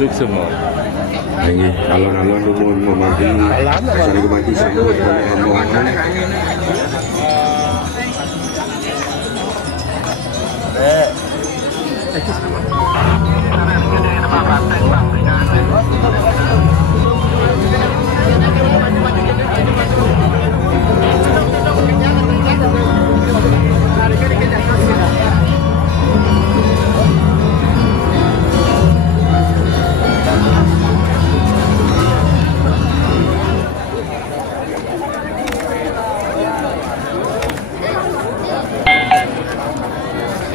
Suk semua. Ini alon-alon umum memati, cari kemati sama hamba-hamba.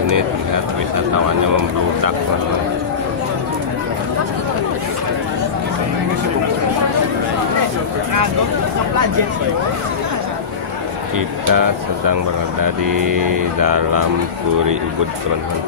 Ini lihat wisatawannya membludak. Kita sedang berada di dalam Puri Ubud, teman-teman.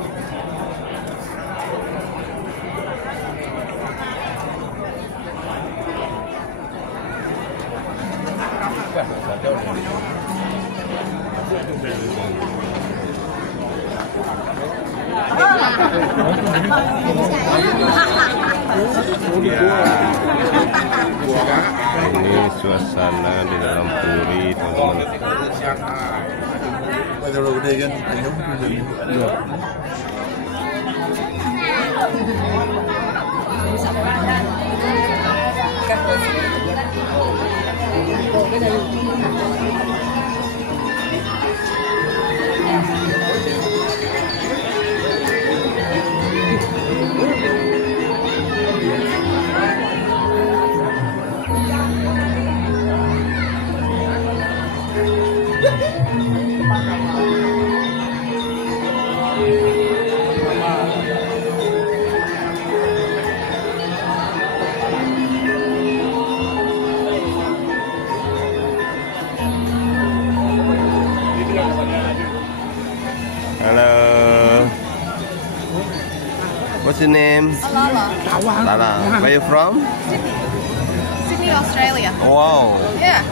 Ini suasana di dalam Puri, teman-teman. Hello. What's your name? Lala. Lala. Where you from? Sydney, Australia. Wow. Yeah.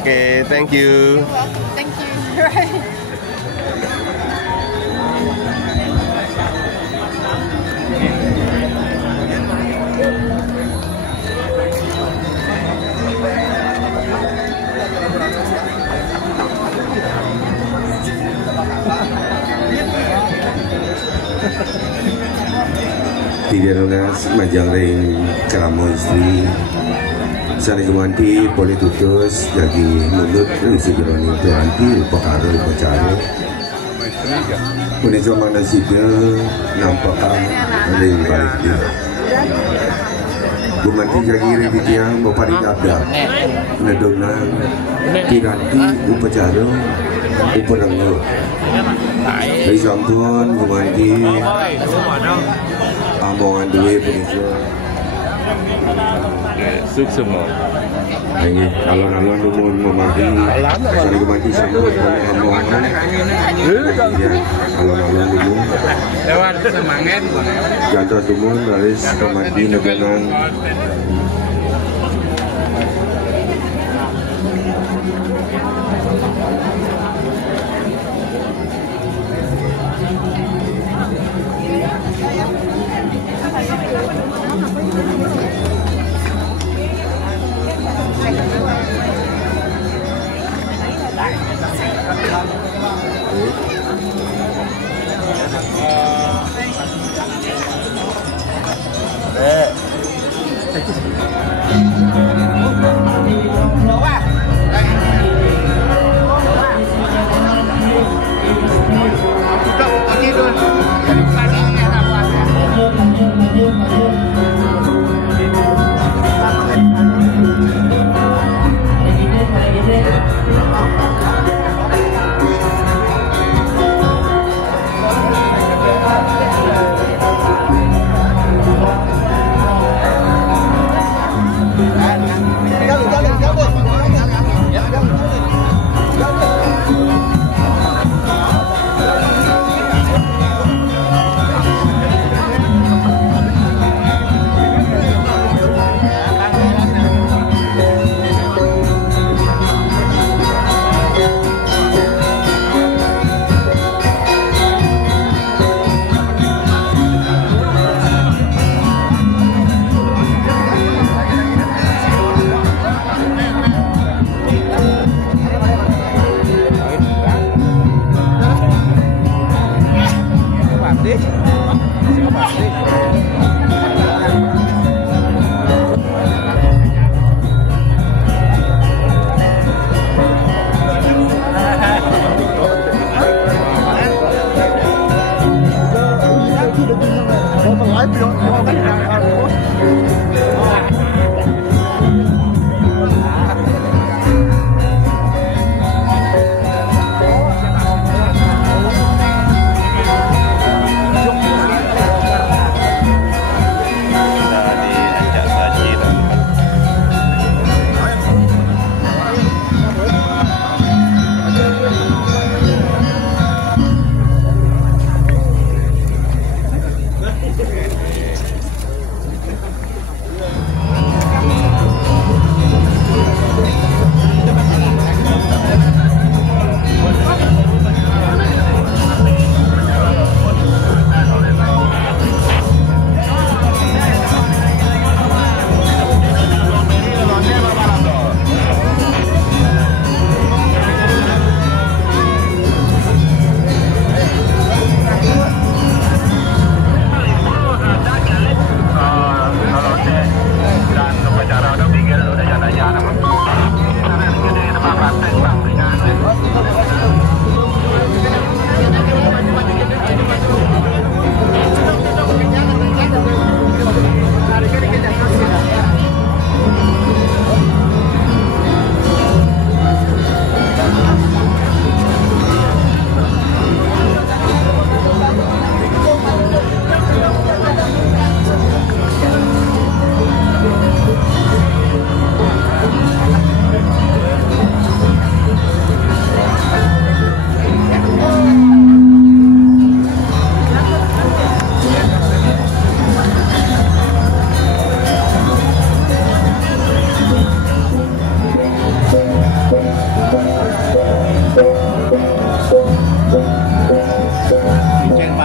Okay, thank you. You're welcome. Thank you. Right. Tidak lunas majang ring keramo istri. Sari kemanti boleh tutus jadi mulut isi geroni itu anti perkara percaya. Punya zaman nasibnya nampakkan ring balik dia. Gumanti jadi ring dia bapak ada. Nedonang tiranti upacara uparango. Dari sampun gumanti. Ambangan duit begitu. Suk semua. Ini alon-alon umum memati, cari kemati sama hamba-hamba. Alon-alon umum. Lewat semangat. Jantan umum laris kemati negangan.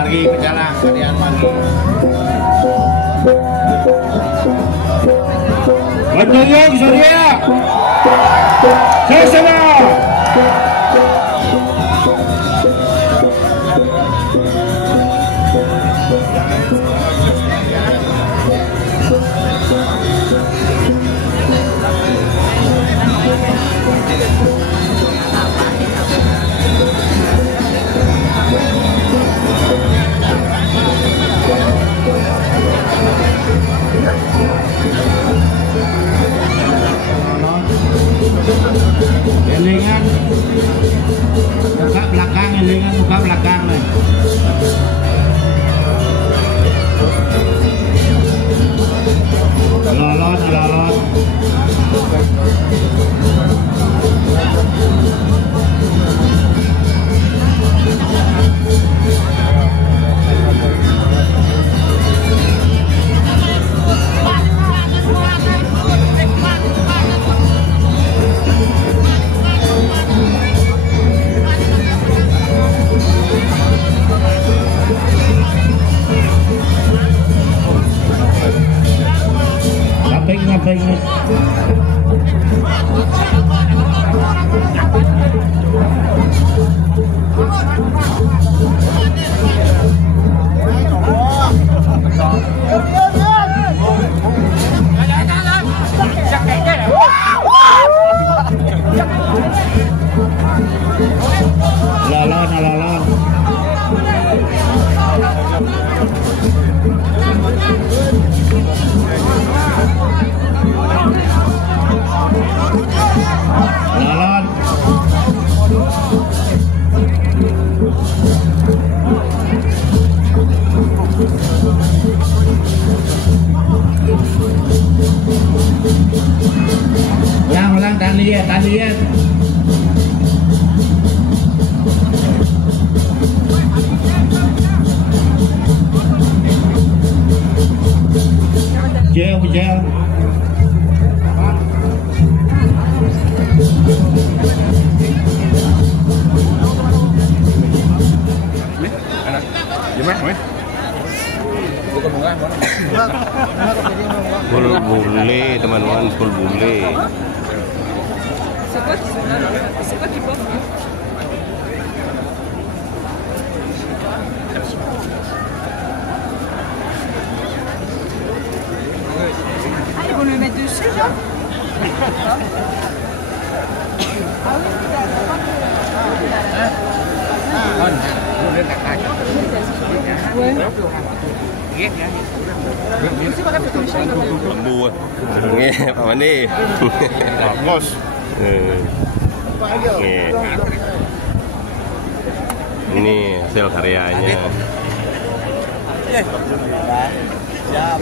lagi pejalan kalian mana. Bantuyong Surya Sesama Elingan buka belakang, elingan buka belakang nih. Lolot, lolot. Ngaping. Lalon. Ulang tahan lihat. Jauh. Gimana? Full bule teman-teman, full bule. C'est quoi qui porte? Ah, ils vont le mettre dessus, genre? Lembu nge Pak Mandi. Bos. Nge. Ini hasil karyanya. Siap.